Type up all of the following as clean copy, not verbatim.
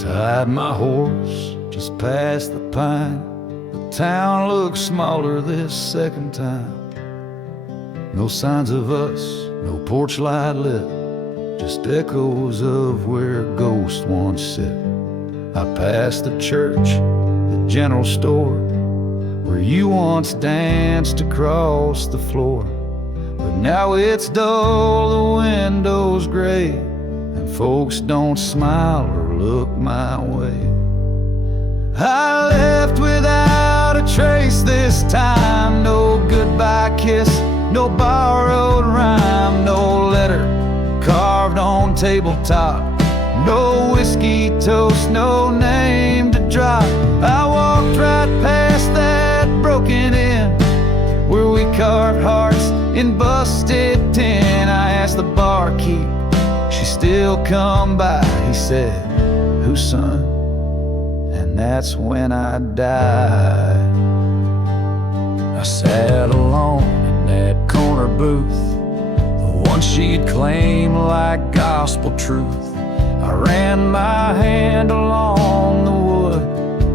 Tied my horse just past the pine. The town looks smaller this second time. No signs of us, no porch light lit, just echoes of where ghosts once sit. I passed the church, the general store, where you once danced across the floor. But now it's dull, the window's gray, and folks don't smile or look my way. I left without a trace this time. No goodbye kiss, no borrowed rhyme, no letter carved on tabletop, no whiskey toast, no name to drop. I walked right past that broken inn where we carved hearts in busted tin. I asked the barkeep, she still come by. He said, "Whose son?" And that's when I died. I sat alone in that corner booth, the one she'd claim like gospel truth. I ran my hand along the wood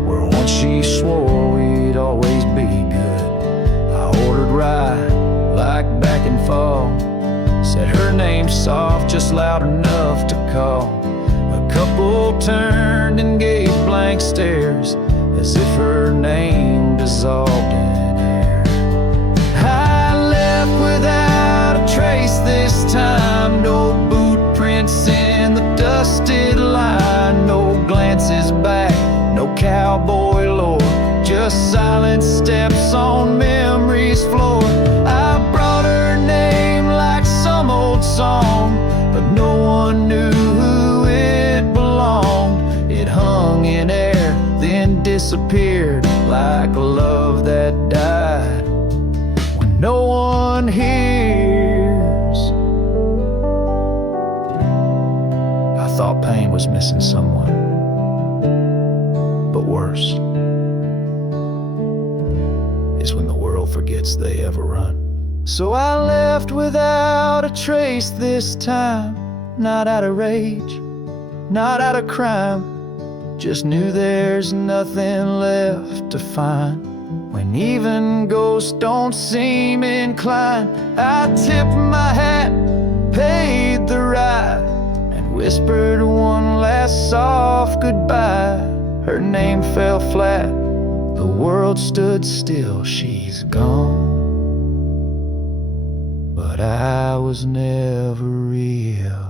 where once she swore we'd always be good. I ordered rye like back in fall, said her name soft, just loud enough to call. A couple turned and gave blank stares as if her name dissolved in air. I left without a trace this time. No boot prints in the dusted line, no glances back, no cowboy lore, just silent steps on memory's floor. I brought her name like some old song, but no one knew who it belonged. It hung in air, then disappeared like a love that died when no one hears. I thought pain was missing someone, but worse is when the world forgets they ever run. So I left without a trace this time, not out of rage, not out of crime, just knew there's nothing left to find. When even ghosts don't seem inclined, I tipped my hat, paid the ride, and whispered one last soft goodbye. Her name fell flat, the world stood still, she's gone. But I was never real.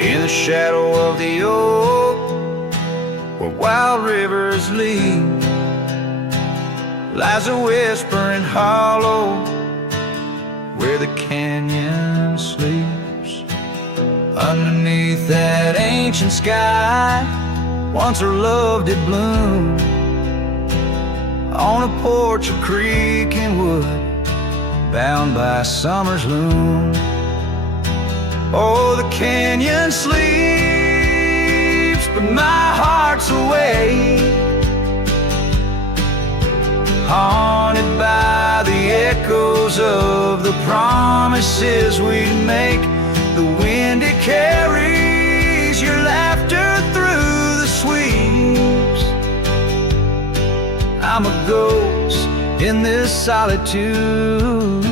In the shadow of the oak, where wild rivers lead, lies a whispering hollow where the canyon sleeps. Underneath that ancient sky, once her love did bloom. On a porch of creek and wood, bound by summer's loom. Oh, the canyon sleeps, but my heart's awake, haunted by the echoes of the promises we'd make. The wind, it carries your laughter through the sweeps. I'm a ghost in this solitude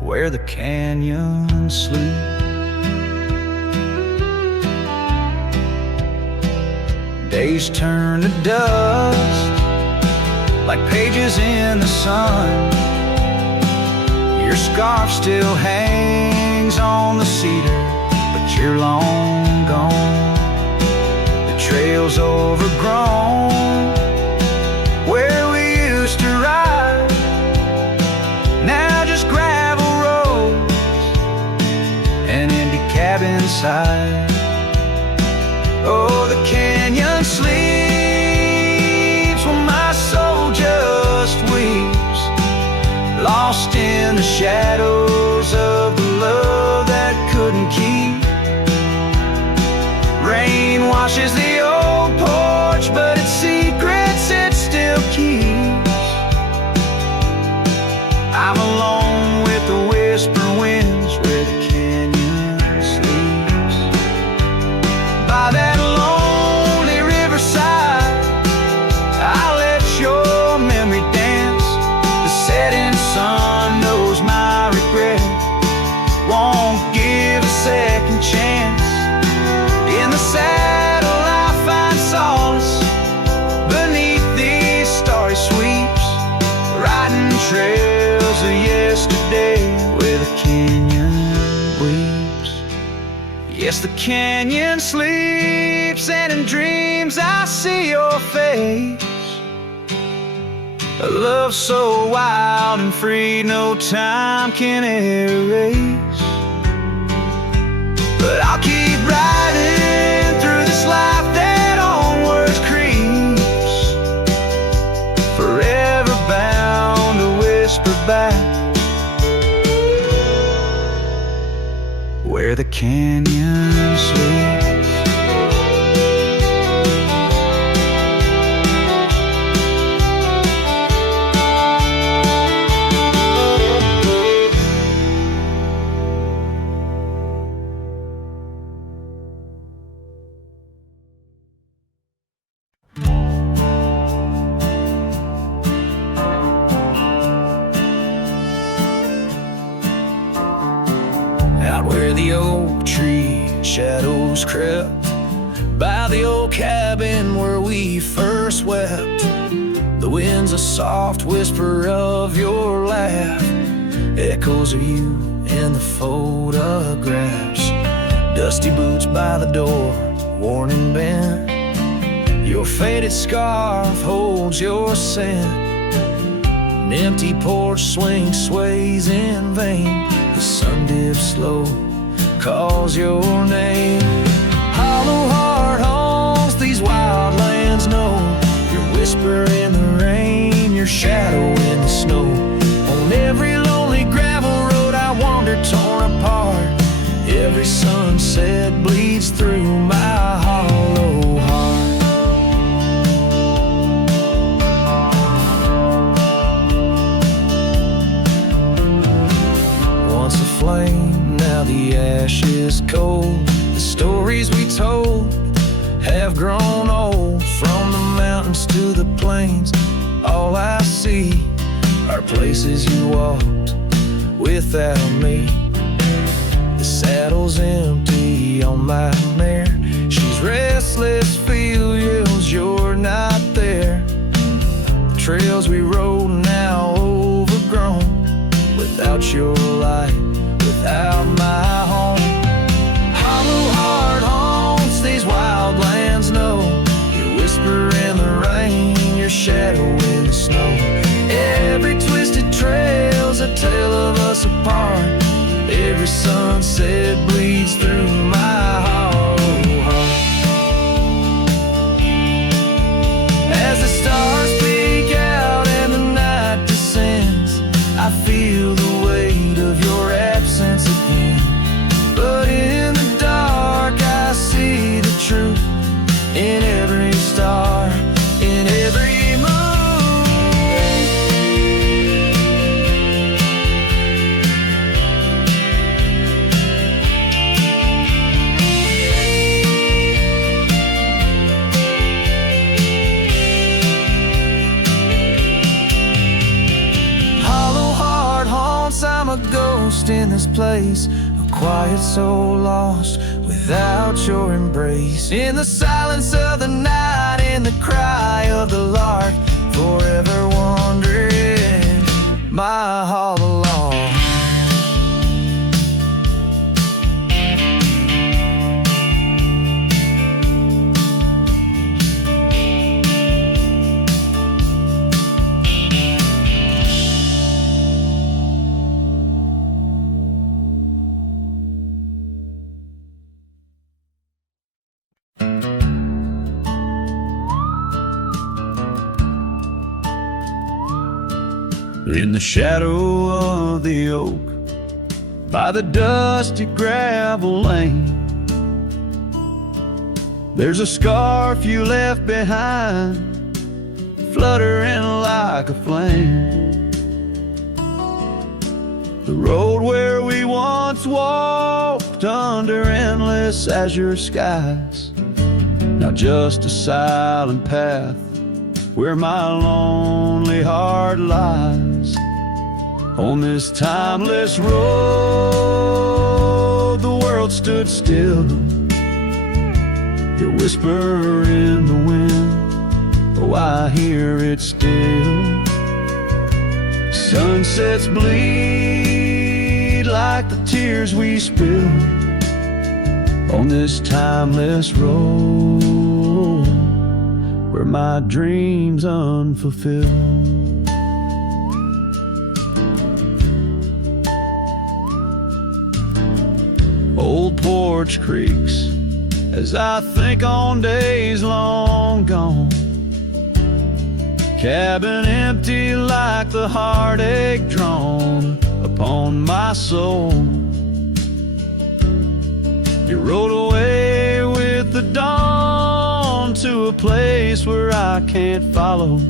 where the canyon sleeps. Days turn to dust like pages in the sun. Your scarf still hangs on the cedar, but you're long gone. The trail's overgrown where we used to ride, now just gravel roads and empty cabin side. Oh, the canyon sleeps when my soul just in the shadows of the love that couldn't keep. Rain washes the old porch, but its secrets it still keeps. I'm alone with the whisper winds where the canyon sleeps. By that lonely riverside, I'll let your memory dance. The setting sun knows my regret won't give a second chance. In the saddle I find solace beneath these starry sweeps, riding trails of yesterday where the canyon weeps. Yes, the canyon sleeps, and in dreams I see your face. A love so wild and free no time can erase. But I'll keep riding through this life that onwards creeps, forever bound to whisper back where the canyon sleeps. Out where the oak tree shadows crept, by the old cabin where we first wept, the wind's a soft whisper of your laugh, echoes of you in the photographs. Dusty boots by the door, worn and bent, your faded scarf holds your scent. An empty porch swing sways in vain, the sun dips slow, calls your name. Hollow heart haunts these wild lands know, your whisper in the rain, your shadow in the snow. On every lonely gravel road I wander torn apart, every sunset bleeds through my hollow heart. Once a flame, now the ash is cold. The stories we told have grown old. From the mountains to the plains, all I see are places you walked without me. The saddle's empty on my mare, she's restless, feels you're not there. The trails we rode now overgrown, without your light, without my home. Hollow heart haunts these wild lands know, your whisper in the rain, your shadow in the snow. Every twisted trail's a tale of us apart, every sunset bleeds through my hollow heart. As the stars peek out and the night descends, I feel the weight of your absence again. But in the dark I see the truth in every star, in every I'm a ghost in this place, a quiet soul lost without your embrace. In the silence of the night, in the cry of the lark, forever wandering my hollow log. In the shadow of the oak, by the dusty gravel lane, there's a scarf you left behind, fluttering like a flame. The road where we once walked under endless azure skies, now just a silent path where my lonely heart lies. On this timeless road, the world stood still. You whisper in the wind, oh, I hear it still. Sunsets bleed like the tears we spill on this timeless road where my dreams unfulfilled. Old porch creaks as I think on days long gone. Cabin empty like the heartache drawn upon my soul. You rode away with the dawn to a place where I can't follow.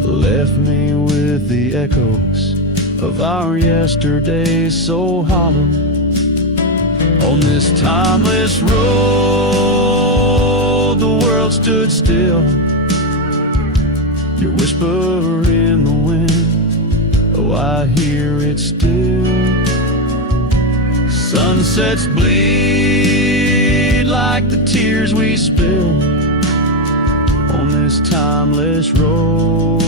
Left me with the echoes of our yesterdays so hollow. On this timeless road, the world stood still. You whisper in the wind, oh, I hear it still. Sunsets bleed like the tears we spill on this timeless road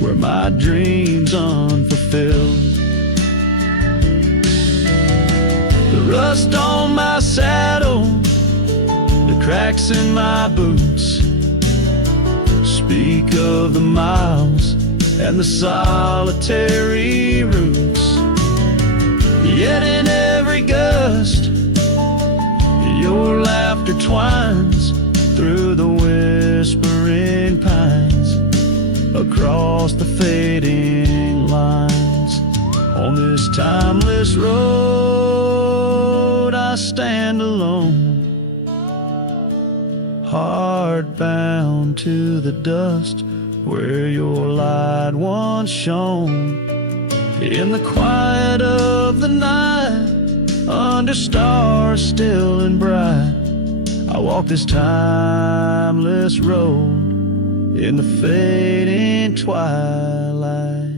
where my dreams unfulfilled. The rust on my saddle, the cracks in my boots speak of the miles and the solitary routes. Yet in every gust, your laughter twines through the whispering pines, across the fading lines. On this timeless road, I stand alone, heart bound to the dust where your light once shone. In the quiet of the night, under stars still and bright, I walk this timeless road in the fading twilight.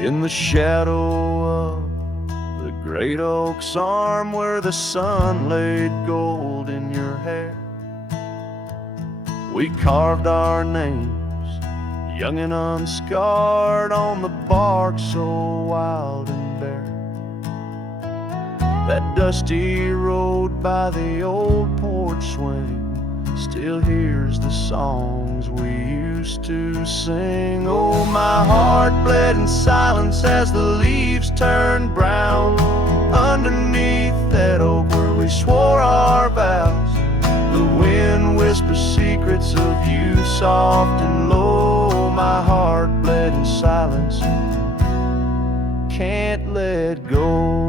In the shadow of the great oak's arm, where the sun laid gold in your hair, we carved our names, young and unscarred, on the bark so wild and bare. That dusty road by the old porch swing still hears the songs we used to sing. Oh, my heart bled in silence as the leaves turned brown underneath that oak where we swore our vows. The wind whispers secrets of you soft and low. My heart bled in silence, can't let go.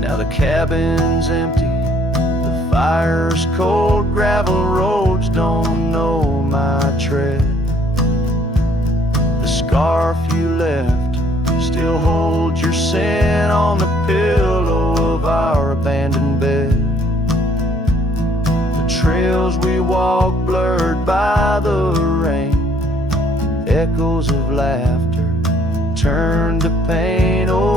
Now the cabin's empty, the fire's cold, gravel roads don't know my tread. The scarf you left still holds your scent on the pillow of our abandoned bed. The trails we walk blurred by the rain, echoes of laughter turned to pain. Oh,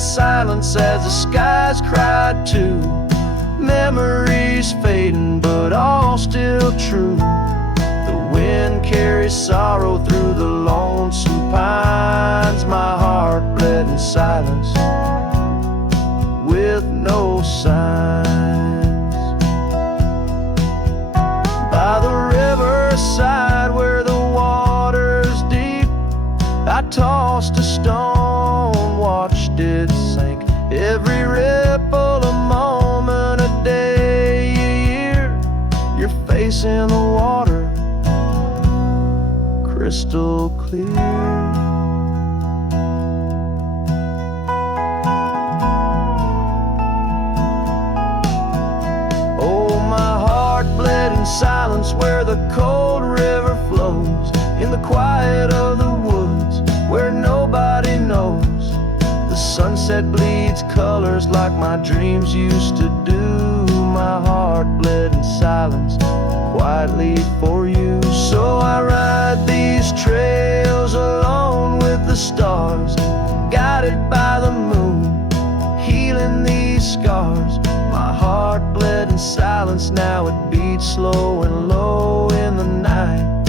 silence as the skies cried too. Memories fading, but all still true. The wind carries sorrow through the lonesome pines. My heart bled in silence with no signs. By the riverside where the water's deep, I tossed a stone, watched it sink. Every ripple a moment, a day, a year. Your face in the water, crystal clear. Silence where the cold river flows, in the quiet of the woods where nobody knows. The sunset bleeds colors like my dreams used to do. My heart bled in silence quietly for you. So I ride these trails alone with the stars, guided by the moon, healing these scars. My heart bled in silence, now it beats slow and low in the night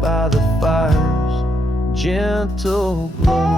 by the fire's gentle glow.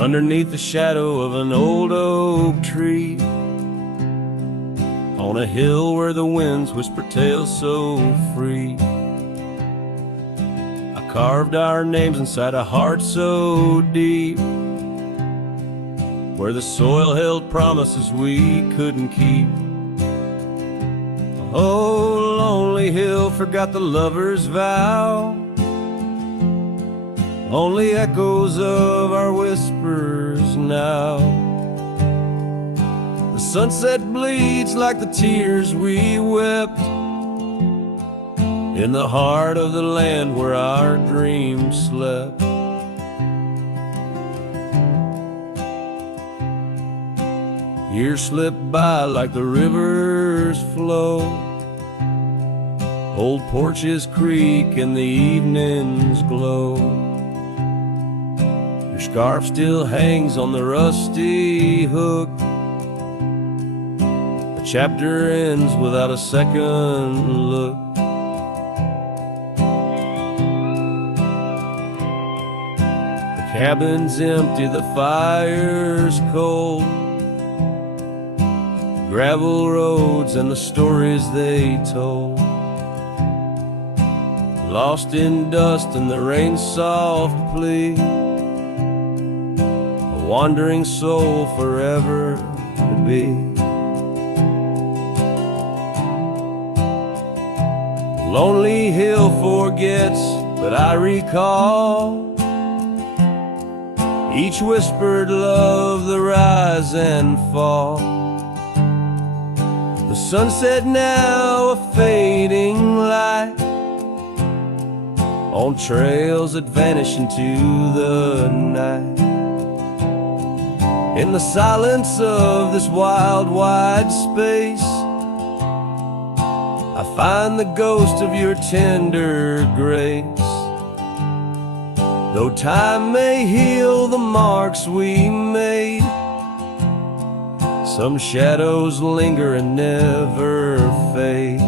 Underneath the shadow of an old oak tree, on a hill where the winds whisper tales so free, I carved our names inside a heart so deep, where the soil held promises we couldn't keep. Oh, lonely hill forgot the lover's vow, only echoes of our whispers now. The sunset bleeds like the tears we wept in the heart of the land where our dreams slept. Years slip by like the river's flow, old porches creak and the evenings glow. Your scarf still hangs on the rusty hook. The chapter ends without a second look. The cabin's empty, the fire's cold. Gravel roads and the stories they told, lost in dust and the rain's soft plea. Wandering soul forever to be. Lonely hill forgets, but I recall each whispered love, the rise and fall. The sunset now a fading light on trails that vanish into the night. In the silence of this wild, wide space, I find the ghost of your tender grace. Though time may heal the marks we made, some shadows linger and never fade.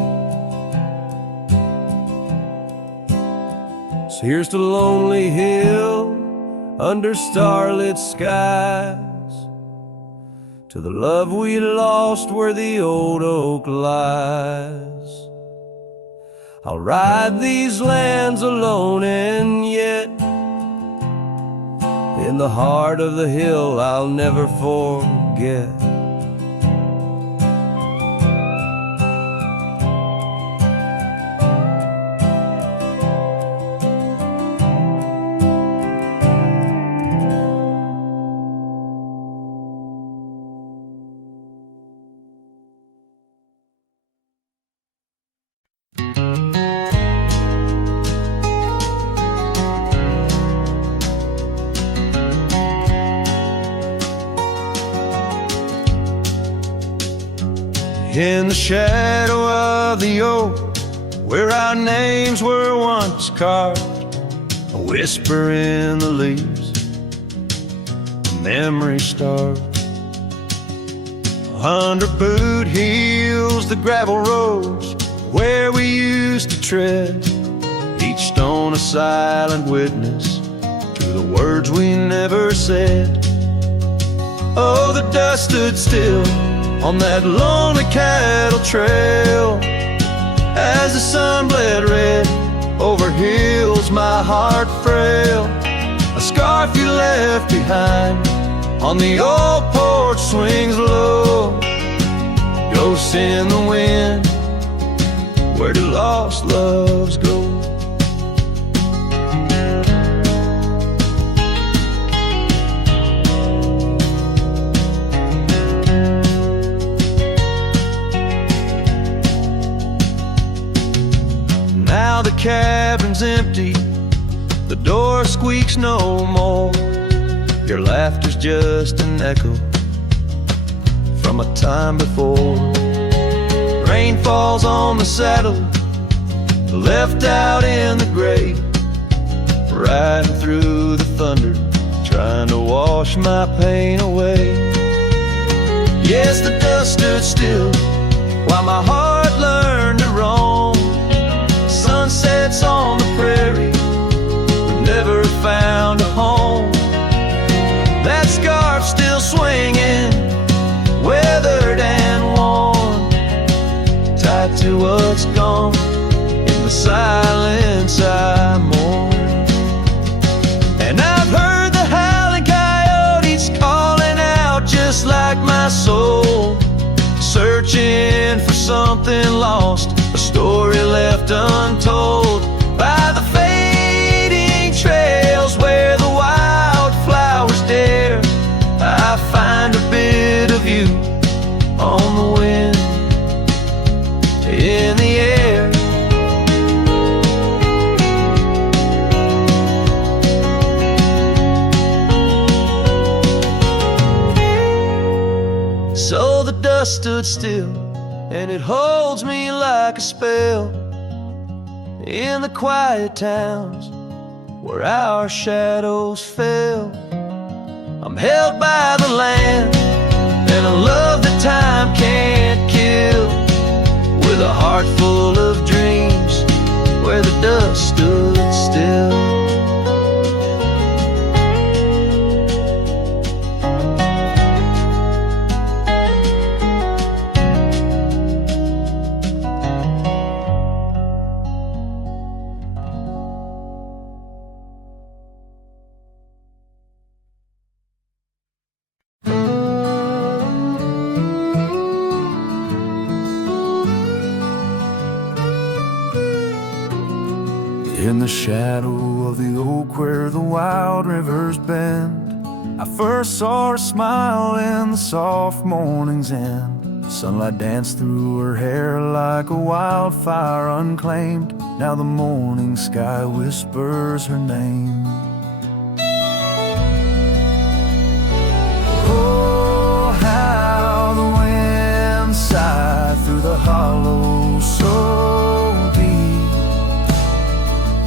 So here's to Lonely Hill under starlit skies, to the love we lost where the old oak lies. I'll ride these lands alone, and yet in the heart of the hill I'll never forget. In the shadow of the oak, where our names were once carved, a whisper in the leaves, a memory starved. Under boot heels, the gravel roads where we used to tread, each stone a silent witness to the words we never said. Oh, the dust stood still on that lonely cattle trail as the sun bled red over hills my heart frail. A scarf you left behind on the old porch swings low, ghosts in the wind, where do lost loves go? Now the cabin's empty, the door squeaks no more. Your laughter's just an echo from a time before. Rain falls on the saddle, left out in the gray, riding through the thunder, trying to wash my pain away. Yes, the dust stood still while my heart learned to roam. Sunsets on the prairie, but never found a home. That scarf still swinging, weathered and worn, tied to what's gone. In the silence I mourn. And I've heard the howling coyotes calling out just like my soul, searching for something lost, a story left untold by the fading trails where the wildflowers dare. I find a bit of you on the wind, in the air. So the dust stood still, and it holds me like a spell in the quiet towns where our shadows fell. I'm held by the land and a love that time can't kill, with a heart full of dreams where the dust stood still. In the shadow of the oak where the wild rivers bend, I first saw her smile in the soft morning's end. Sunlight danced through her hair like a wildfire unclaimed. Now the morning sky whispers her name. Oh, how the wind sighed through the hollow so deep,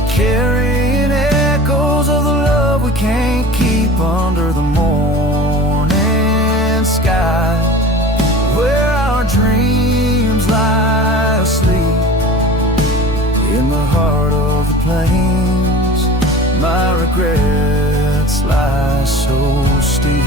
carrying echoes of the love we can't keep under the morning sky, where our dreams lie asleep in the heart of the plains. My regrets lie so steep.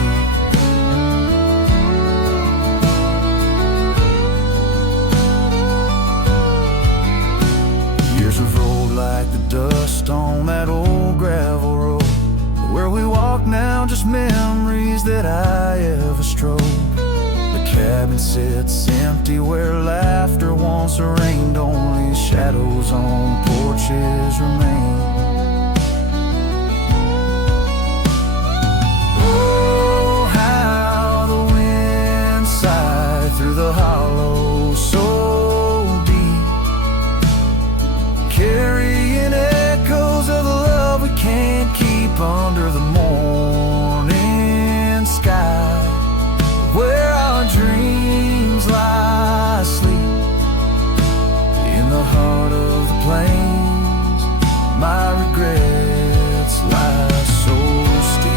sits empty where laughter once reigned. Only shadows on porches remain. Oh, how the wind sighed through the hollow so deep, carrying echoes of the love we can't keep under the morning sky, where our dreams lie asleep in the heart of the plains. My regrets lie so steep.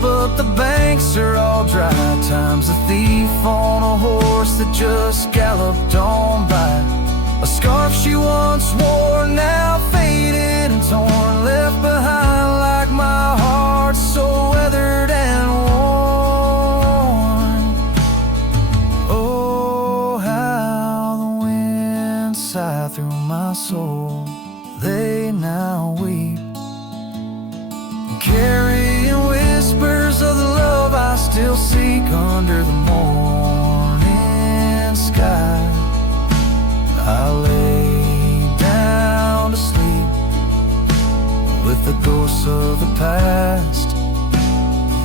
But the banks are all dry. Time's a thief on a horse that just galloped on by. A scarf she once wore, now faded and torn, left behind like my heart, so weathered and worn. Oh, how the wind sighed through my soul. They now weep, carrying whispers of the love I still seek under the morning sky. I lay down to sleep with the ghosts of the past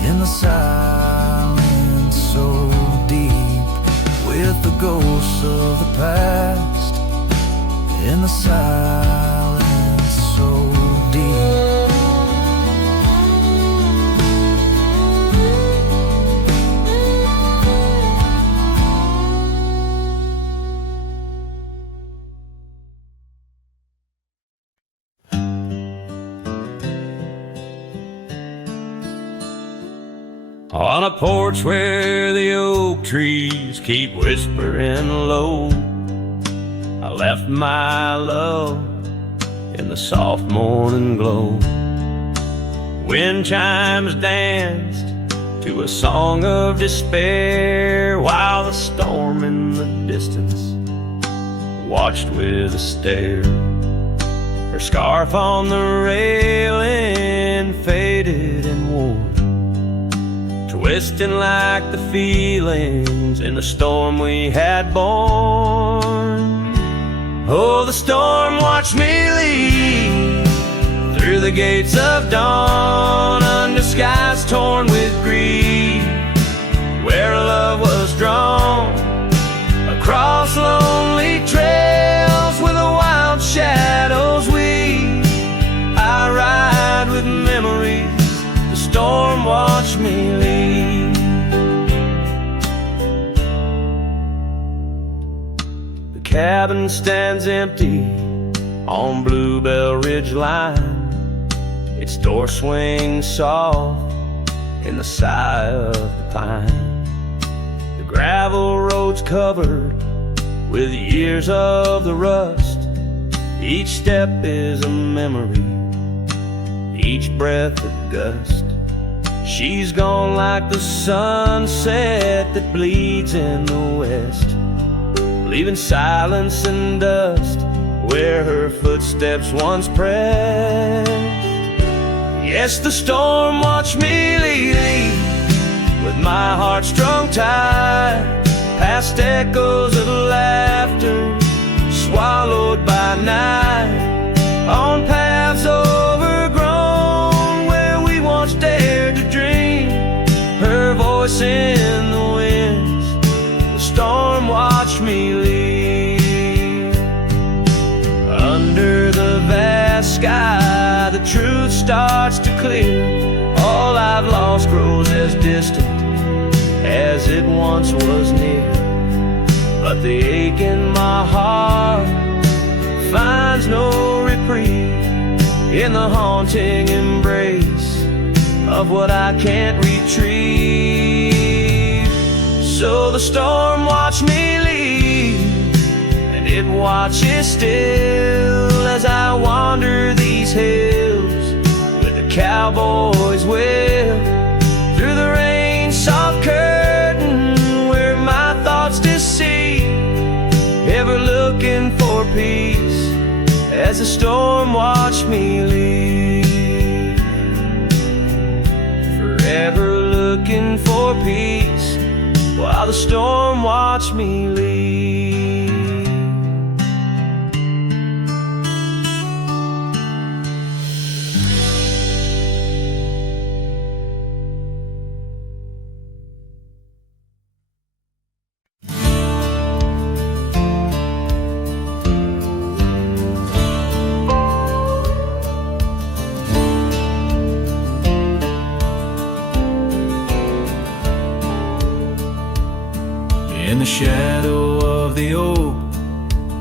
in the silence so deep, with the ghosts of the past in the silence so deep. On a porch where the oak trees keep whispering low, I left my love in the soft morning glow. Wind chimes danced to a song of despair, while the storm in the distance watched with a stare. Her scarf on the railing faded and worn, twisting like the feelings in the storm we had born. Oh, the storm watched me leave through the gates of dawn, under skies torn with grief, where love was drawn, across lonely trails where the wild shadows weave. I ride with memories, the storm watched me leave. The cabin stands empty on Bluebell Ridge line, its door swings soft in the sigh of the pine. The gravel road's covered with years of the rust, each step is a memory, each breath a gust. She's gone like the sunset that bleeds in the west, leaving silence and dust where her footsteps once pressed. Yes, the storm watched me leave with my heart strung tight, past echoes of laughter swallowed by night, on paths overgrown where we once dared to dream. Her voice in the winds, the storm watched me leave. Under the vast sky, the truth starts to clear. All I've lost grows as distant as it once was near, but the ache in my heart finds no reprieve in the haunting embrace of what I can't retrieve. So the storm watched me leave, and it watches still as I wander these hills with the cowboys wail through the rain, soft curtain where my thoughts deceive, ever looking for peace as the storm watched me leave. Forever looking for peace while the storm watched me leave. In the shadow of the oak,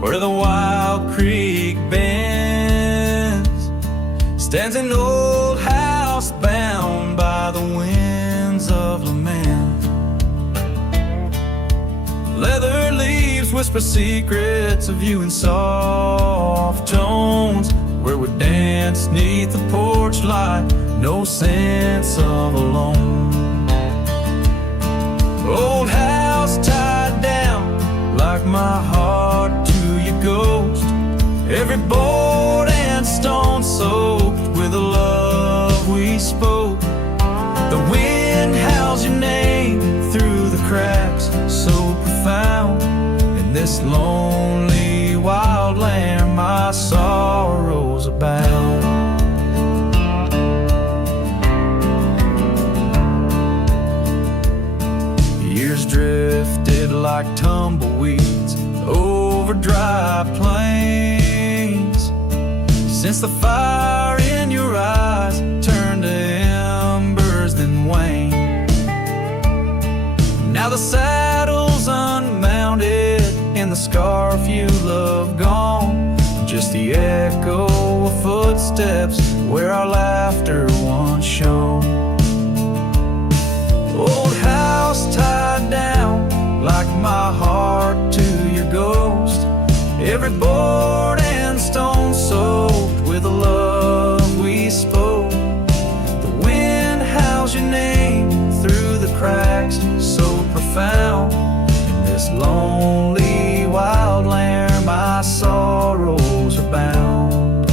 where the wild creek bends, stands an old house bound by the winds of lament. Leather leaves whisper secrets of you in soft tones, where we dance neath the porch light, no sense of alone. Old house tied down like my heart to your ghost, every board and stone soaked with the love we spoke. The wind howls your name through the cracks, so profound. In this lonely wild land my sorrows abound. Years drifted like tumbleweeds over dry plains, since the fire in your eyes turned to embers then waned. Now the saddle's unmounted and the scarf you love gone, just the echo of footsteps where our laughter once shone. Old house tied down like my heart to your ghost, every board and stone soaked with the love we spoke. The wind howls your name through the cracks, so profound. In this lonely wild land my sorrows are bound.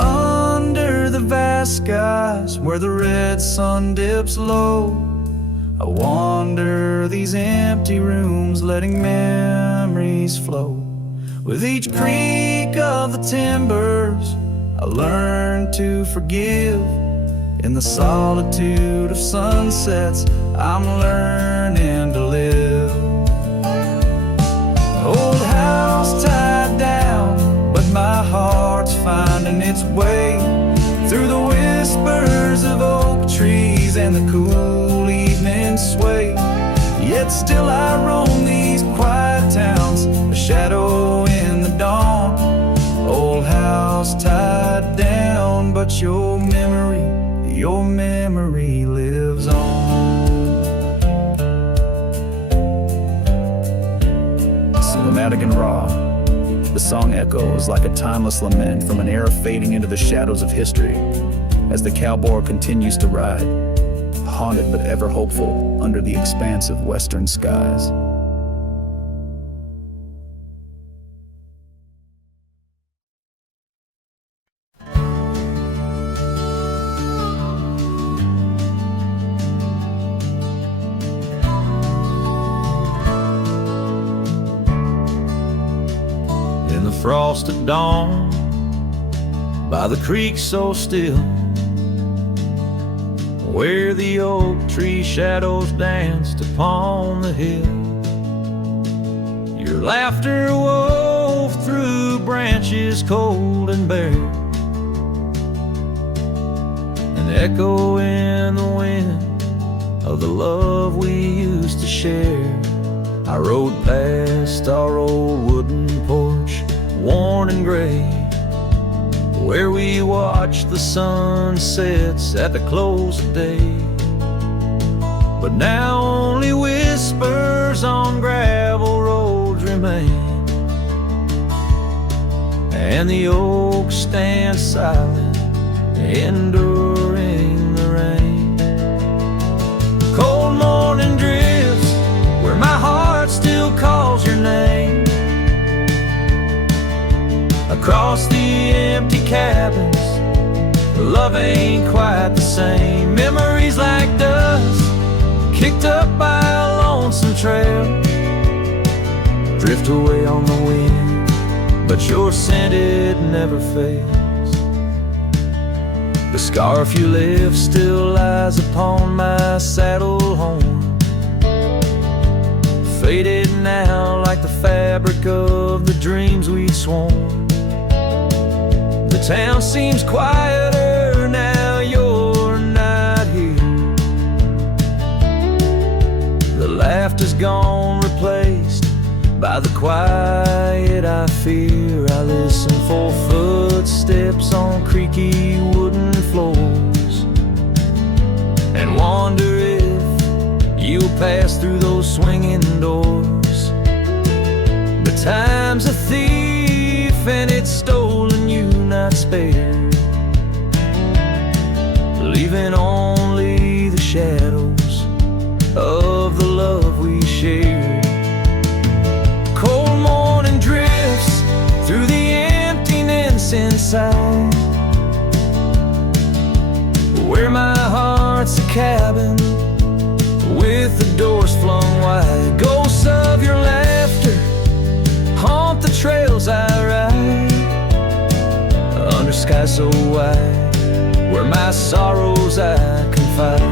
Under the vast skies where the red sun dips low, I wander these empty rooms, letting memories flow. With each creak of the timbers I learn to forgive. In the solitude of sunsets I'm learning to live. Old house tied down, but my heart's finding its way through the whispers of oak trees and the cool evening sway. Yet still I roam these quiet towns, a shadow in the dawn. Old house tied down, but your memory lives on. Cinematic and raw, the song echoes like a timeless lament from an era fading into the shadows of history as the cowboy continues to ride, haunted but ever hopeful under the expansive western skies. In the frost at dawn, by the creek so still, where the oak tree shadows danced upon the hill, your laughter wove through branches cold and bare, an echo in the wind of the love we used to share. I rode past our old wooden porch, worn and gray, where we watched the sunsets at the close of day. But now only whispers on gravel roads remain, and the oak stands silent enduring the rain. Cold morning drifts where my heart still calls your name. Across the empty cabins, love ain't quite the same. Memories like dust kicked up by a lonesome trail, drift away on the wind, but your scent it never fails. The scarf you left still lies upon my saddle horn, faded now like the fabric of the dreams we'd sworn. The town seems quieter now you're not here. The laughter's gone, replaced by the quiet I fear. I listen for footsteps on creaky wooden floors and wonder if you'll pass through those swinging doors. But time's a thief and it's stolen you not spared, leaving only the shadows of the love we shared. Cold morning drifts through the emptiness inside, where my heart's a cabin with the doors flung wide. Ghosts of your laughter haunt the trails I ride, under sky so wide, where my sorrows I confide.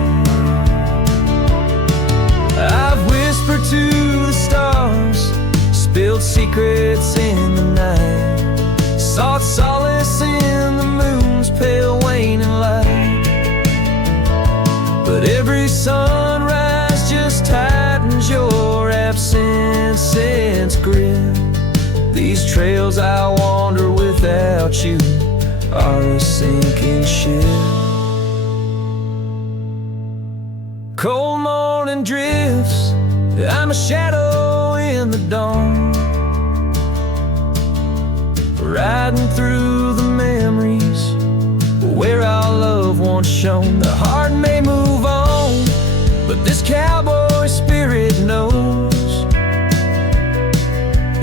I've whispered to the stars, spilled secrets in the night, sought solace in the moon's pale waning light. But every sunrise just tightens your absence's grip. These trails I wander without you are a sinking ship. Cold morning drifts, I'm a shadow in the dawn, riding through the memories where our love once shone. The heart may move on, but this cowboy spirit knows.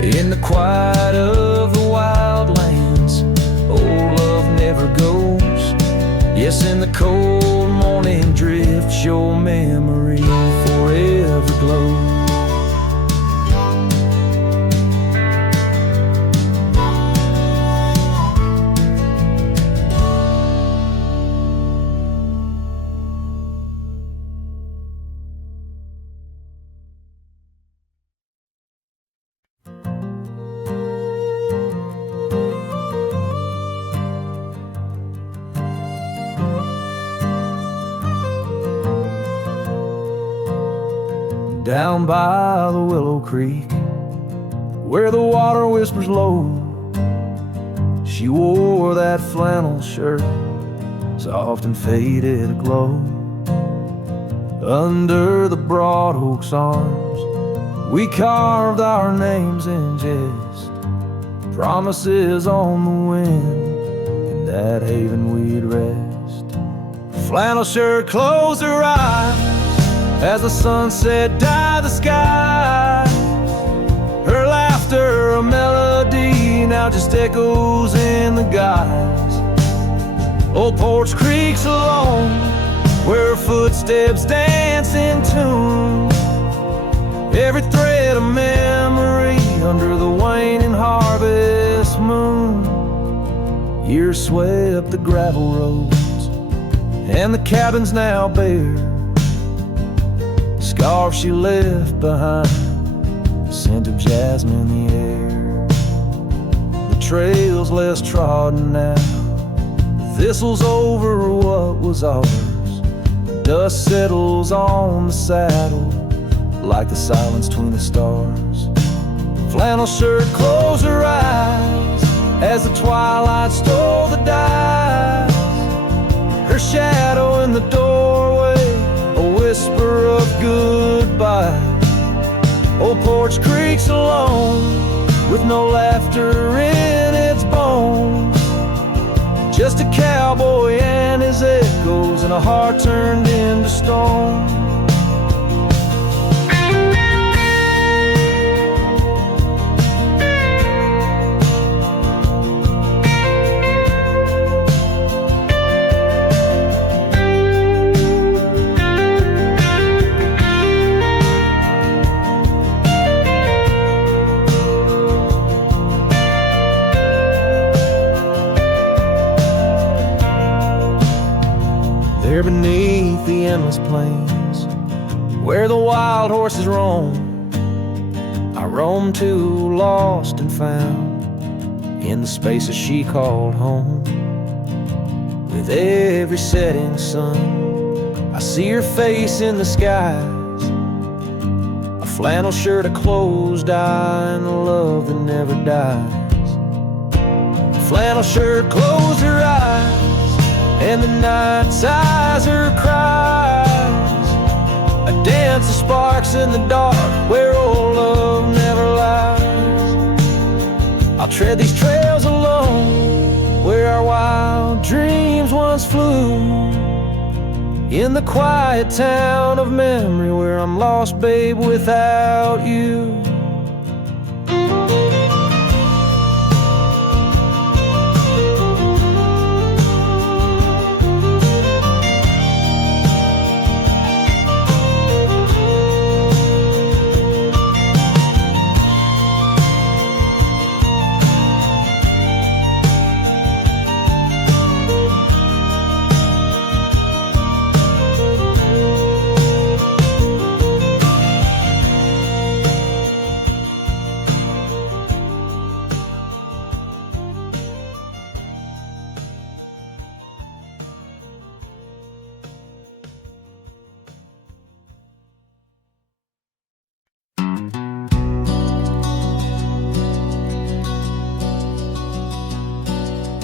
In the quiet of the wild lands, old love never goes. Yes, in the cold morning drifts, your memory forever glows. Down by the Willow Creek, where the water whispers low, she wore that flannel shirt, soft and faded aglow. Under the broad oak's arms, we carved our names in jest, promises on the wind, in that haven we'd rest. Flannel shirt closed her eyes as the sunset dyed the sky. Her laughter, a melody, now just echoes in the guise. Old Porch Creek's alone, where her footsteps dance in tune. Every thread of memory under the waning harvest moon. Years sway up the gravel roads, and the cabin's now bare. Scarf she left behind, the scent of jasmine in the air. The trail's less trodden now, the thistle's over what was ours. The dust settles on the saddle like the silence between the stars. Flannel shirt closed her eyes as the twilight stole the dice. Her shadow in the doorway, a whisper of goodbye. Old Porch Creek's alone, with no laughter in its bones, just a cowboy and his echoes, and a heart turned into stone. There beneath the endless plains, where the wild horses roam, I roam too, lost and found, in the spaces she called home. With every setting sun, I see her face in the skies, a flannel shirt, a closed eye, and a love that never dies. A flannel shirt closed her eyes, and the night sighs her cries, a dance of sparks in the dark where old love never lies. I'll tread these trails alone where our wild dreams once flew, in the quiet town of memory where I'm lost, babe, without you.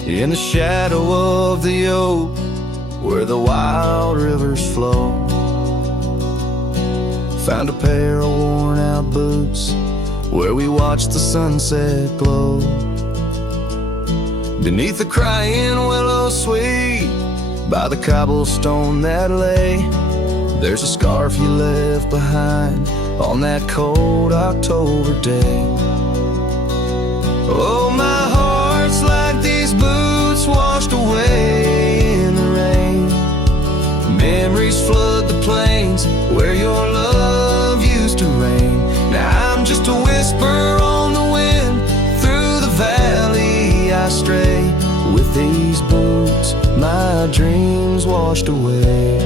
In the shadow of the oak, where the wild rivers flow, found a pair of worn out boots, where we watched the sunset glow. Beneath the crying willow sweet, by the cobblestone that lay, there's a scarf you left behind on that cold October day. Oh, my heart's like these boots washed away in the rain. Memories flood the plains where your love used to reign. Now I'm just a whisper on the wind, through the valley I stray. With these boots my dreams washed away.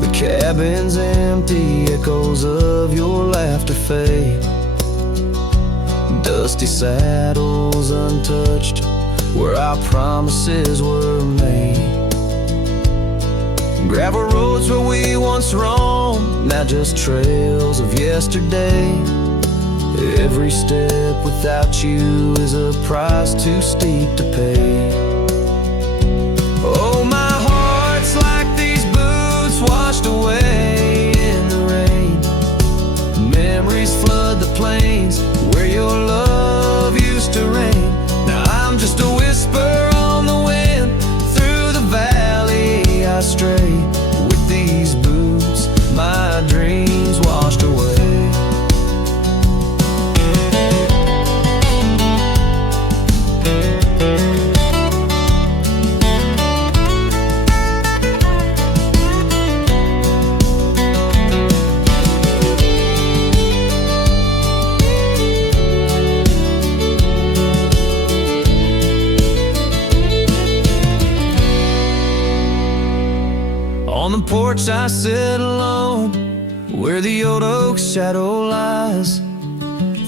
The cabin's empty, echoes of your laughter fade. Dusty saddles untouched, where our promises were made. Gravel roads where we once roamed, now just trails of yesterday. Every step without you is a price too steep to pay. Oh, my heart's like these boots washed away in the rain. Memories flood the plains where your love used to reign. Now I'm just a whisper on the wind, through the valley I stray. With these boots my dreams washed away. On the porch I sit alone, where the old oak's shadow lies,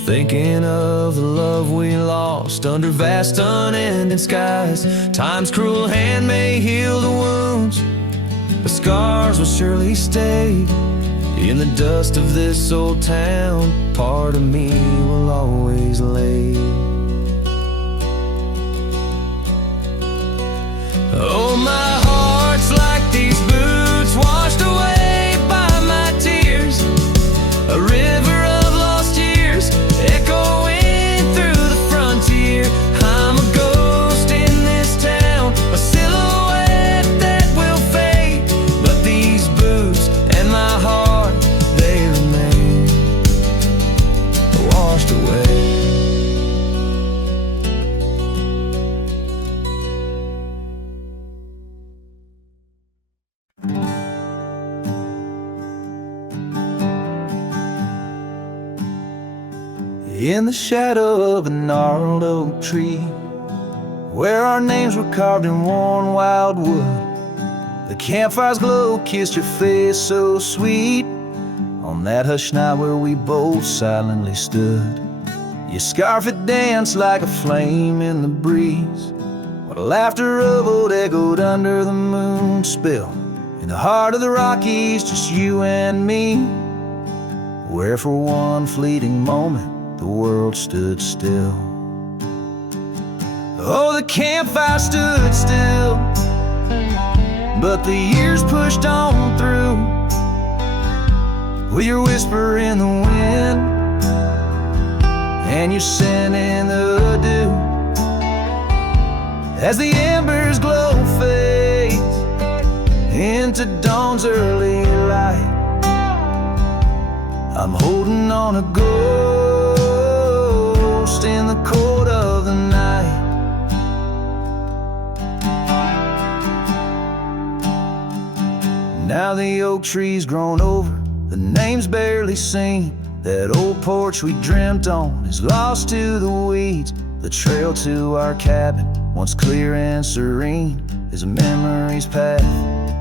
thinking of the love we lost under vast unending skies. Time's cruel hand may heal the wounds, but scars will surely stay. In the dust of this old town, part of me will always lay. Oh, my heart's like these boots washed away by my tears, a river of lost years echoing In the shadow of a gnarled oak tree, where our names were carved in worn wild wood, the campfire's glow kissed your face so sweet. On that hushed night where we both silently stood, your scarf had danced like a flame in the breeze, while laughter reveled echoed under the moon spill. In the heart of the Rockies, just you and me, where for one fleeting moment the world stood still. Oh, the campfire stood still, but the years pushed on through, with your whisper in the wind and your scent in the dew. As the embers glow fades into dawn's early light, I'm holding on a ghost in the cold of the night. Now the oak tree's grown over, the name's barely seen. That old porch we dreamt on is lost to the weeds. The trail to our cabin, once clear and serene, is a memory's path,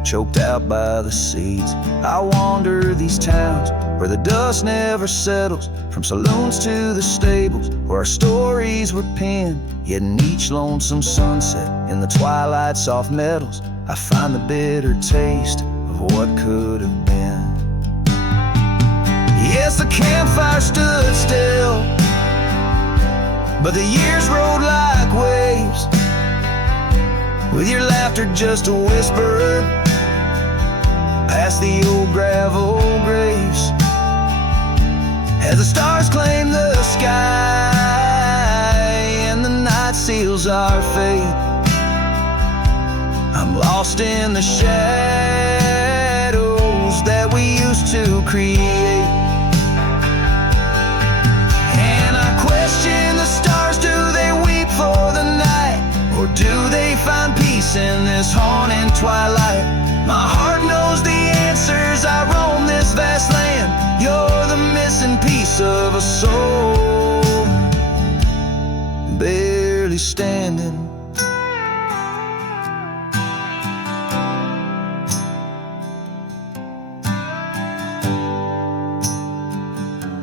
choked out by the seeds. I wander these towns where the dust never settles, from saloons to the stables where our stories were penned. Yet in each lonesome sunset, in the twilight's soft metals, I find the bitter taste of what could have been. Yes, the campfire stood still, but the years rolled like waves, with your laughter just a whisper past the old gravel graves. As the stars claim the sky and the night seals our fate, I'm lost in the shadows that we used to create. And I question the stars, do they weep for the night, or do they find peace in this haunting twilight? My heart knows the answers, I roam this vast land. You're the missing piece of a soul, barely standing.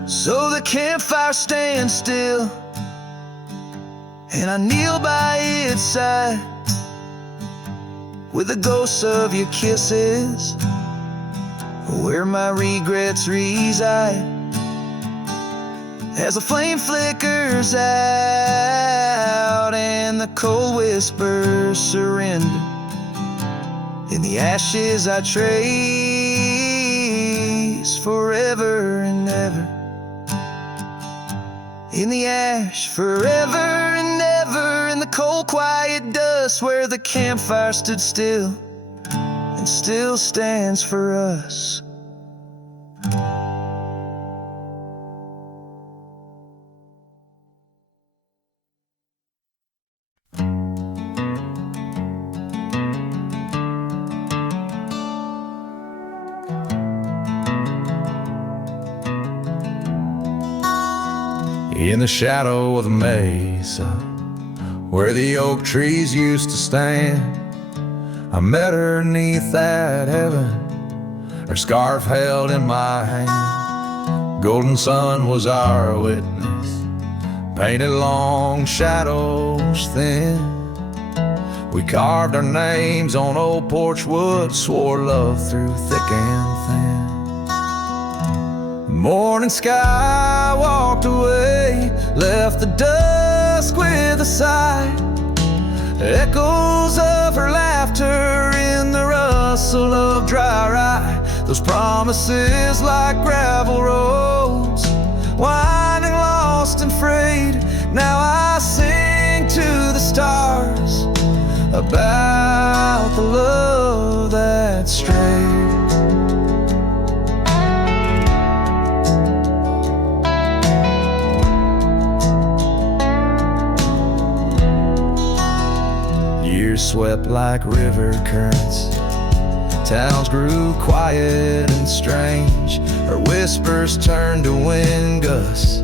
So the campfire stands still, and I kneel by its side, with the ghosts of your kisses where my regrets reside. As the flame flickers out and the cold whispers surrender, in the ashes I trace forever and ever. In the ash forever and ever, in the cold quiet dust where the campfire stood still and still stands for us. In the shadow of the mesa, where the oak trees used to stand, I met her neath that heaven, her scarf held in my hand. Golden sun was our witness, painted long shadows thin. We carved our names on old porch wood, swore love through thick and thin. Morning sky walked away, left the dusk with a sigh. Echoes of her laughter in the rustle of dry rye. Those promises like gravel roads, winding lost and frayed. Now I sing to the stars about the love that strayed. Years swept like river currents, towns grew quiet and strange. Her whispers turned to wind gusts,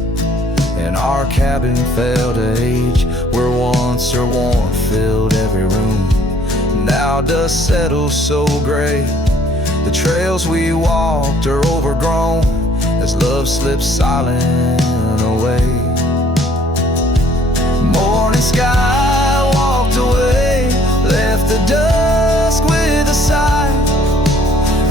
and our cabin fell to age, where once her warmth filled every room. Now dust settles so gray, the trails we walked are overgrown, as love slips silent away. Morning sky walked away, left the dusk with a sigh.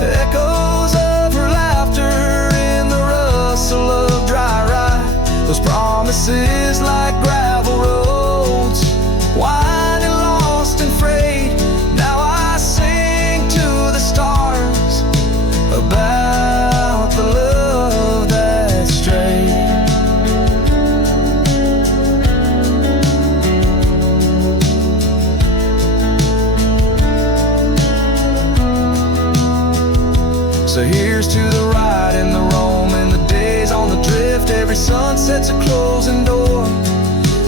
Echoes of her laughter in the rustle of dry rye. Those promises like gravel roads, winding, lost and frayed. Now I sing to the stars about the love that strayed. So here's to the ride and the roam and the days on the drift. Every sunset's a closing door,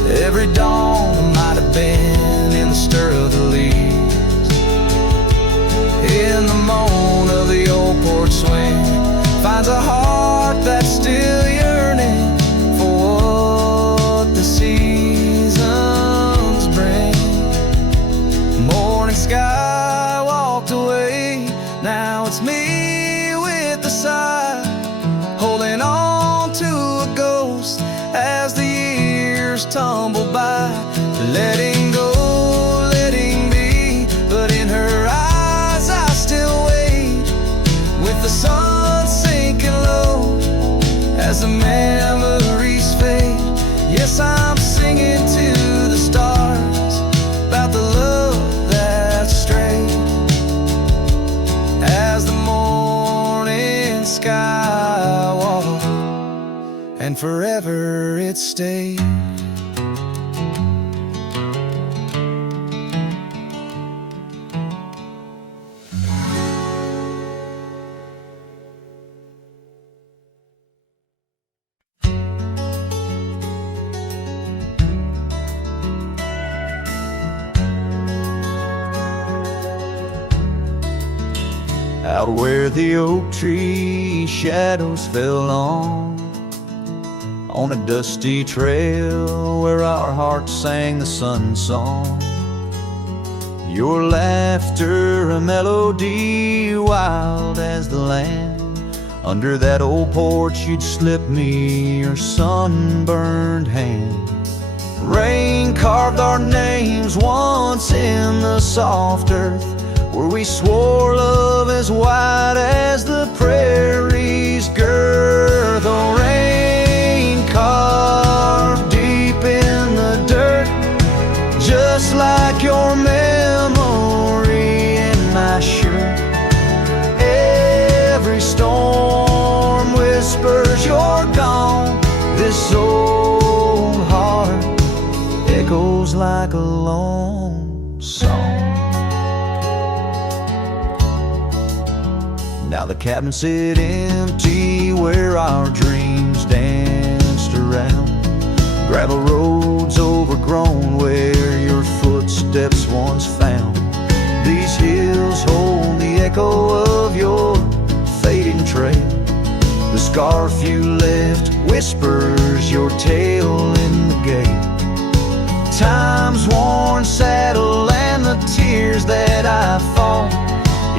every dawn that might have been in the stir of the leaves. In the moan of the old porch swing finds a heart that's still yearning for what the seasons bring. Morning sky walked away, now it's me with the sigh, holding on to a ghost as the years tumble by. Letting go, letting be, but in her eyes I still wait, with the sun sinking low as the memories fade. Yes, I'm singing to the stars about the love that strayed, as the morning sky walked and forever it stayed. Out where the oak tree shadows fell on a dusty trail where our hearts sang the sun song. Your laughter a melody wild as the land. Under that old porch you'd slip me your sunburned hand. Rain carved our names once in the soft earth, where we swore love as wide as the prairie's girth. Oh, rain carved deep in the dirt, just like your memory in my shirt. Every storm whispers you're gone. This old heart echoes like a lone song. Now the cabin sit empty where our dreams danced around. Gravel roads overgrown where your footsteps once found. These hills hold the echo of your fading trail. The scarf you left whispers your tale in the gate. Time's worn saddle and the tears that I fought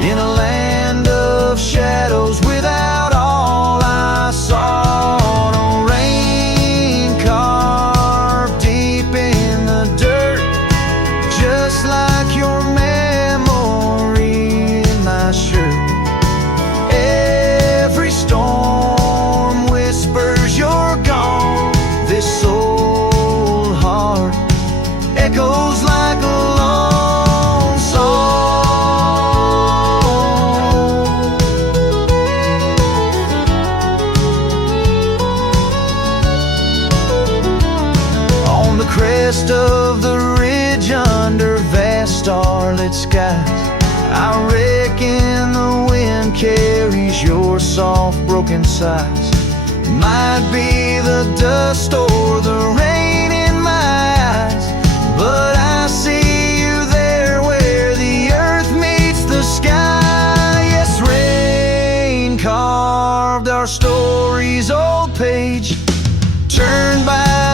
in a land of shadows without all I saw. Oh, rain carved deep in the dirt, just like your memory in my shirt. Every storm whispers you're gone. This old heart echoes like a lone song. Crest of the ridge under vast starlit skies, I reckon the wind carries your soft broken sighs. Might be the dust or the rain in my eyes, but I see you there where the earth meets the sky. Yes, rain carved our story's old page, turned by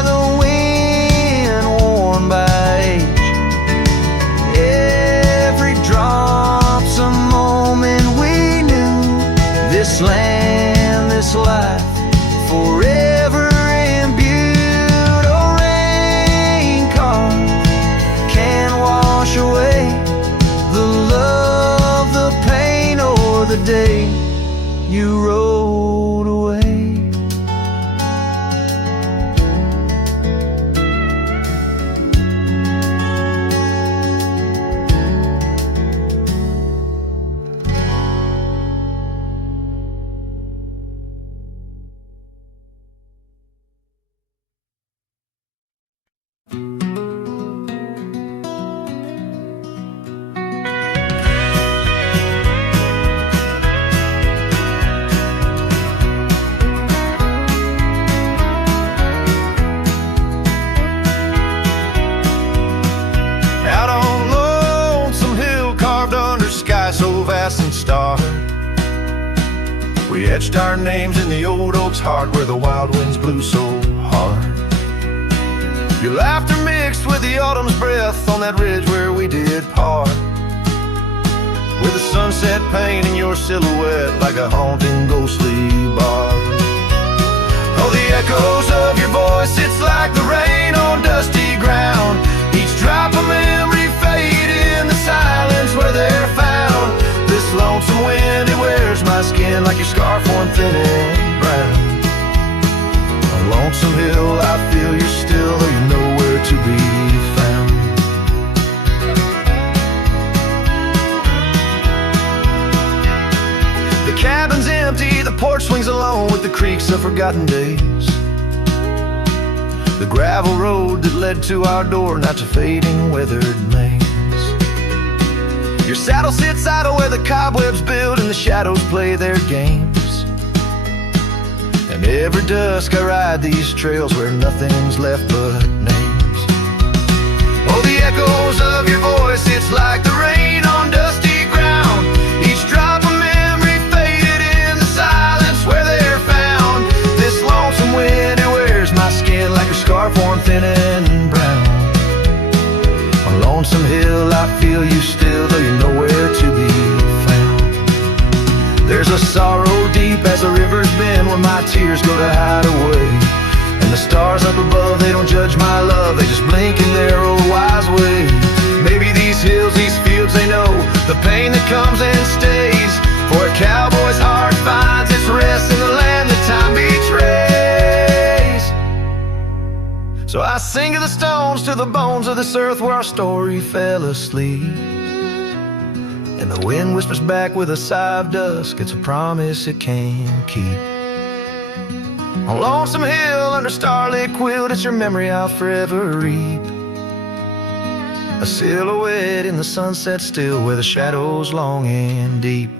day you rode away. We etched our names in the old oak's heart where the wild winds blew so hard. Your laughter mixed with the autumn's breath on that ridge where we did part, with the sunset painting your silhouette like a haunting ghostly bar. Oh, the echoes of your voice, it's like the rain on dusty ground. Each drop of memory fade in the silence where they're found. This lonesome wind, it wears my skin like your scarf worn thin and brown. On Lonesome Hill, I feel you're still, though you're nowhere to be found. The cabin's empty, the porch swings alone with the creaks of forgotten days. The gravel road that led to our door, not to fading weathered maze. Your saddle sits idle where the cobwebs build and the shadows play their games. And every dusk I ride these trails where nothing's left but names. Oh, the echoes of your voice, it's like the rain on dusty ground. Each drop of memory faded in the silence where they're found. This lonesome wind, it wears my skin like a scarf worn thin and brown. On Lonesome Hill, I feel you still, though you're nowhere to be found. There's a sorrow deep as the rivers bend when my tears go to hide away. And the stars up above, they don't judge my love, they just blink in their old wise way. Maybe these hills, these fields, they know the pain that comes and stays. For a cowboy's heart finds its rest in the land that time betrays. So I sing to the stones, to the bones of this earth where our story fell asleep. And the wind whispers back with a sigh of dusk, it's a promise it can't keep. On Lonesome Hill, under starlit quilt, it's your memory I'll forever reap. A silhouette in the sunset still, where the shadows long and deep.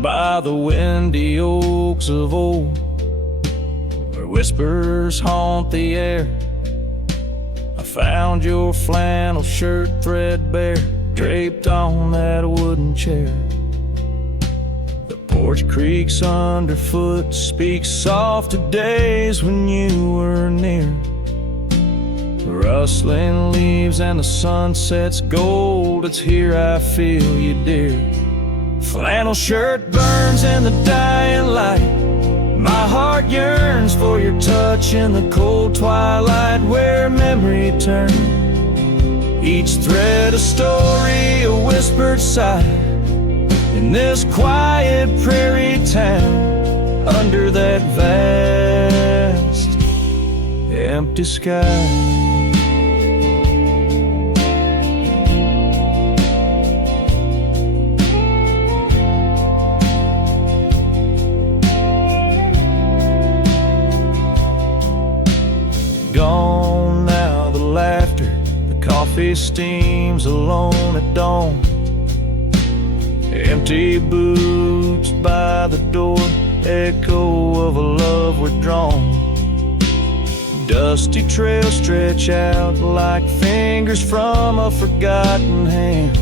By the windy oaks of old, where whispers haunt the air, I found your flannel shirt threadbare, draped on that wooden chair. The porch creaks underfoot, speaks soft of days when you were near. The rustling leaves and the sunset's gold, it's here I feel you, dear. Flannel shirt burns in the dying light. My heart yearns for your touch in the cold twilight where memory turns. Each thread a story, a whispered sigh. In this quiet prairie town, under that vast empty sky. after the coffee steams alone at dawn. Empty boots by the door, echo of a love withdrawn. Dusty trails stretch out like fingers from a forgotten hand.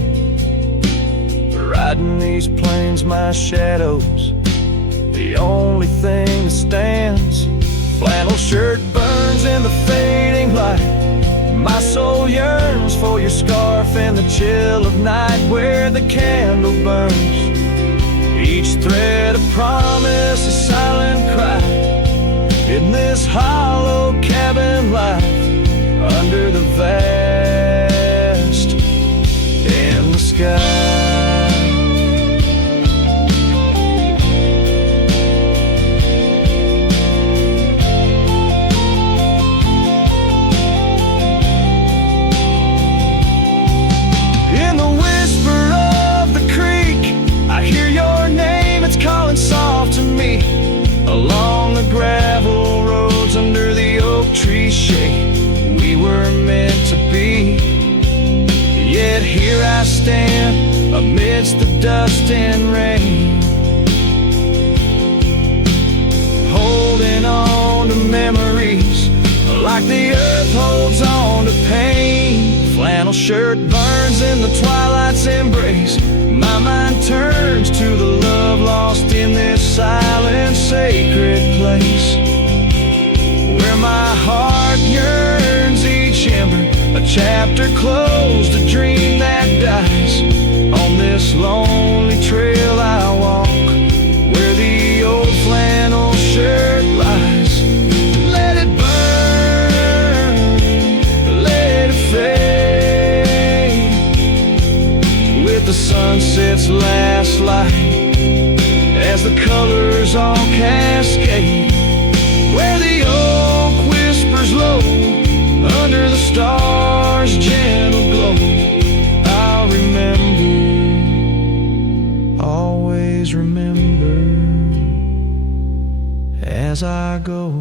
Riding these plains, my shadow's the only thing that stands. Flannel shirt burns in the fading light. My soul yearns for your scarf in the chill of night where the candle burns. Each thread a promise, a silent cry in this hollow cabin life under the vast in the sky. In the whisper of the creek, I hear your name, it's calling soft to me. Along the gravel roads under the oak tree shade, we were meant to be. Yet here I stand amidst the dust and rain, holding on to memories like the earth holds on to pain. Flannel shirt burns in the twilight's embrace. My mind turns to the love lost in this silent, sacred place, where my heart yearns each ember, a chapter closed, a dream that dies. On this lonely trail I walk, where the old flannel shirt lies. Let it burn, let it fade, with the sunset's last light, as the colors all cascade, where the oak whispers low under the stars' gentle glow. I'll remember, always remember, as I go.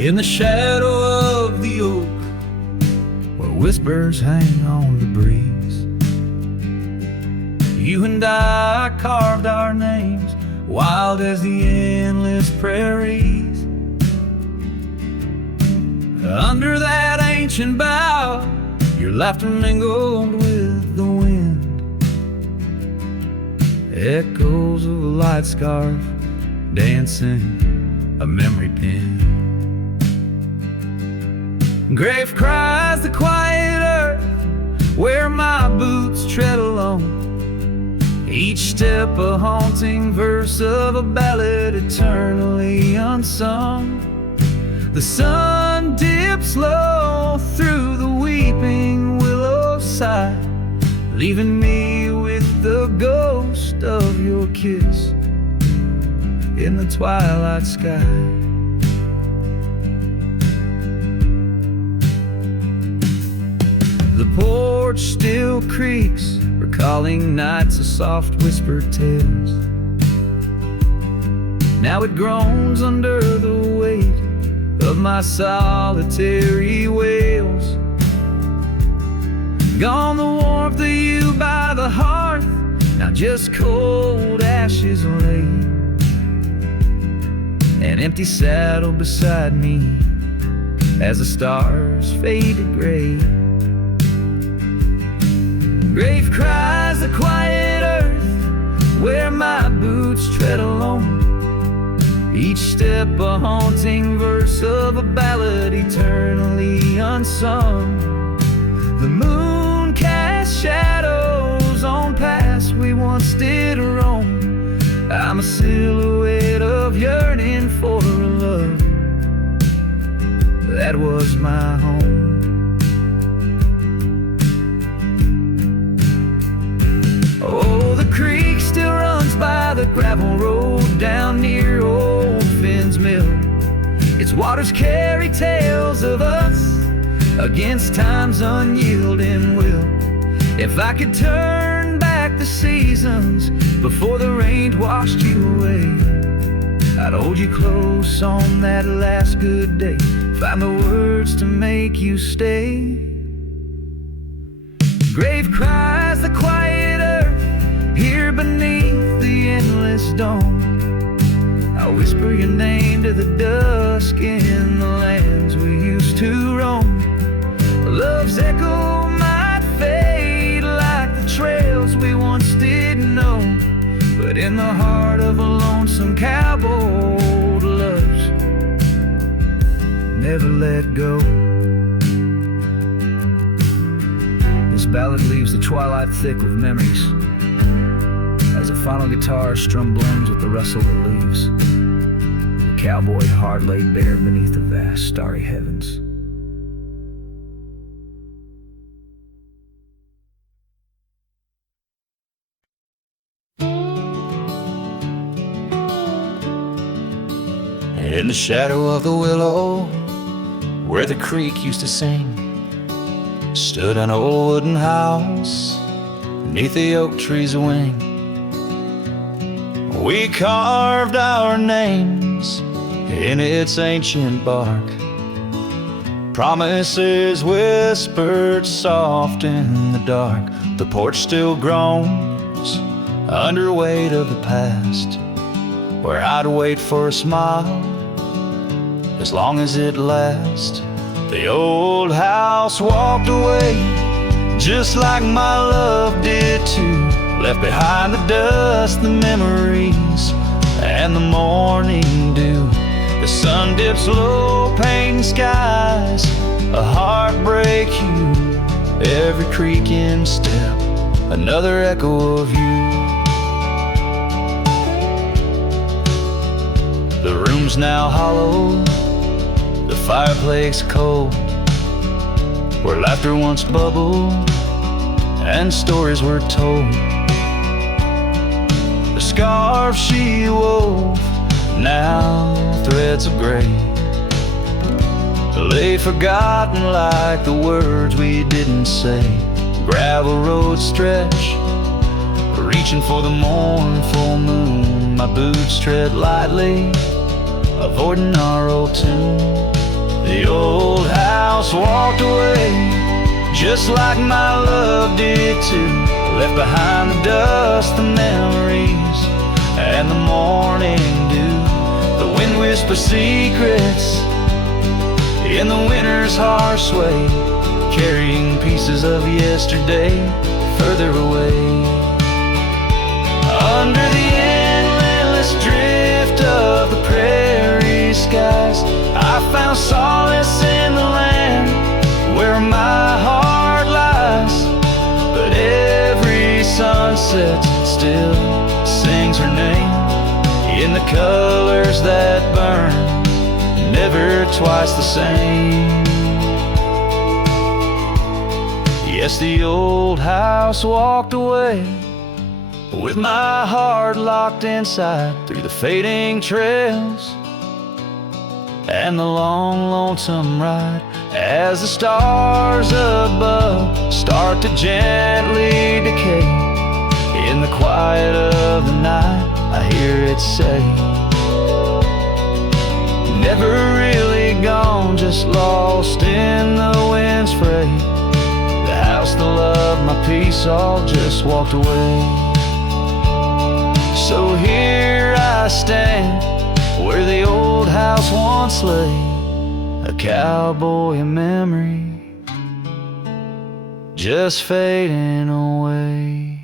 In the shadow of the oak, where whispers hang on the breeze, you and I carved our names, wild as the endless prairies. Under that ancient bough, your laughter mingled with the wind, echoes of a light scarf dancing a memory pin. Grave cries the quiet earth where my boots tread alone, each step a haunting verse of a ballad eternally unsung. The sun dips low through the weeping willow side, leaving me with the ghost of your kiss in the twilight sky. The porch still creaks, recalling nights of soft whispered tales. Now it groans under the weight of my solitary wails. Gone the warmth of you by the hearth, now just cold ashes lay. An empty saddle beside me as the stars fade to gray. Grave cries the quiet earth where my boots tread alone, each step a haunting verse of a ballad eternally unsung. The moon casts shadows on paths we once did roam. I'm a silhouette of yearning for a love that was my home. Oh, the creek still runs by the gravel road down near old Daughters carry tales of us against time's unyielding will. If I could turn back the seasons before the rain washed you away, I'd hold you close on that last good day, find the words to make you stay. Grave cries the quiet earth here beneath the endless dome. I'll whisper your name to the dusk in the lands we used to roam. Love's echo might fade like the trails we once did know, but in the heart of a lonesome cowboy, old loves never let go. This ballad leaves the twilight thick with memories, as a final guitar strum blends with the rustle of the leaves. The cowboy heart laid bare beneath the vast starry heavens. In the shadow of the willow, where the creek used to sing, stood an old wooden house beneath the oak tree's wing. We carved our names in its ancient bark, promises whispered soft in the dark. The porch still groans under weight of the past, where I'd wait for a smile as long as it lasts. The old house walked away just like my love did too, left behind the dust, the memories, and the morning dew. The sun dips low, painting skies, a heartbreak hue, every creaking step, another echo of you. The room's now hollow, the fireplace cold, where laughter once bubbled and stories were told. The scarf she wove, now threads of gray, lay forgotten like the words we didn't say. Gravel roads stretch, reaching for the mournful moon. My boots tread lightly, avoiding our old tune. The old house walked away just like my love did too, left behind the dust, the memories, and the morning dew. The wind whispers secrets in the winter's harsh sway, carrying pieces of yesterday further away. Under the endless drift of the prairie skies, I found solace in the land where my heart lies. But every sunset still sings her name in the colors that burn, never twice the same. Yes, the old house walked away with my heart locked inside, through the fading trails and the long, lonesome ride. As the stars above start to gently decay, in the quiet of the night I hear it say, never really gone, just lost in the wind's fray. The house, the love, my peace all just walked away. So here I stand where the old house once lay, a cowboy in memory, just fading away.